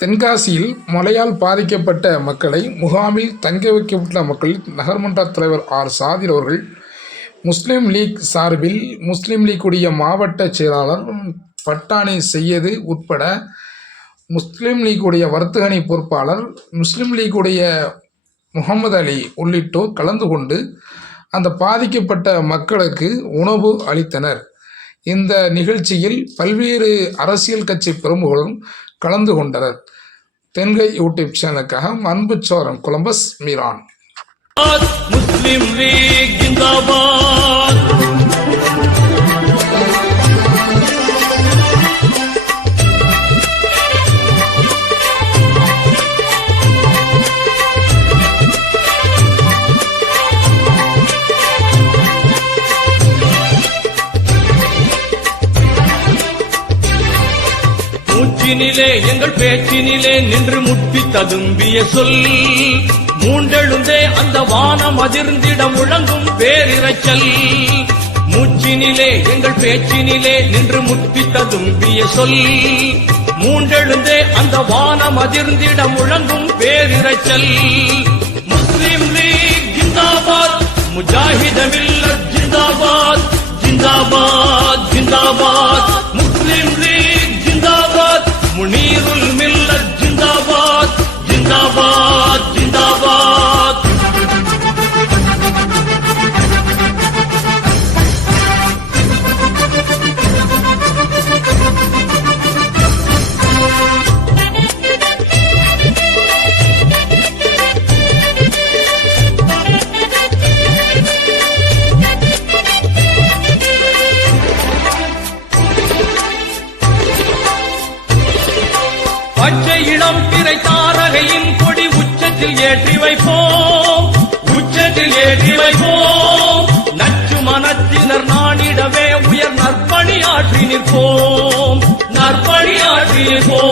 தென்காசியில் மழையால் பாதிக்கப்பட்ட மக்களை முகாமில் தங்க வைக்கப்பட்ட மக்களில் நகர்மன்ற தலைவர் ஆர் சாதிர் அவர்கள் முஸ்லீம் லீக் சார்பில் முஸ்லீம் லீக் உடைய மாவட்ட செயலாளர் பட்டாணி செய்யது உட்பட முஸ்லீம் லீக் உடைய வர்த்தகணி பொறுப்பாளர் முஸ்லீம் லீக் உடைய முகமது அலி உள்ளிட்டோர் கலந்து கொண்டு அந்த பாதிக்கப்பட்ட மக்களுக்கு உணவு அளித்தனர். இந்த நிகழ்ச்சியில் பல்வேறு அரசியல் கட்சி பிரமுகர்களும் கலந்து கொண்டனர். தென்கை யூடியூப் சேனலுக்காக அன்பு சோரன் கொலம்பஸ் மீரான். முஸ்லிம் லீக் ஜிந்தாபாத். மூச்சினிலே எங்கள் பேச்சினிலே நின்று முட்டி ததும்பிய சொல் மூண்டெழுந்தே அந்த வானம் அதிர்ந்திட முழங்கும் பேரிரைச்சல். மூச்சினிலே எங்கள் பேச்சினிலே நின்று முட்டி ததும்பிய சொல் மூண்டெழுந்தே அந்த வானம் அதிர்ந்திட முழங்கும் பேரிரைச்சல். முஸ்லிம் லீக் ஜிந்தாபாத், முஜாஹித மில்லத் ஜிந்தாபாத், ஜிந்தாபாத் ஜிந்தாபாத். முஸ்லிம் லீக் ஜிந்தாபாத், முனீருல் மில்லத் ஜிந்தாபாத், ஜிந்தாபாத் ஜிந்தாபாத். பச்சை இளம் பிறை தாரகையின் கொடி உச்சத்தில் ஏற்றி வைப்போம், உச்சத்தில் ஏற்றி வைப்போம். நச்சு மனத்தினர் நானிடவே உயர் நற்பணியாற்றி நிற்போம், நற்பணியாற்றி நிற்போம்.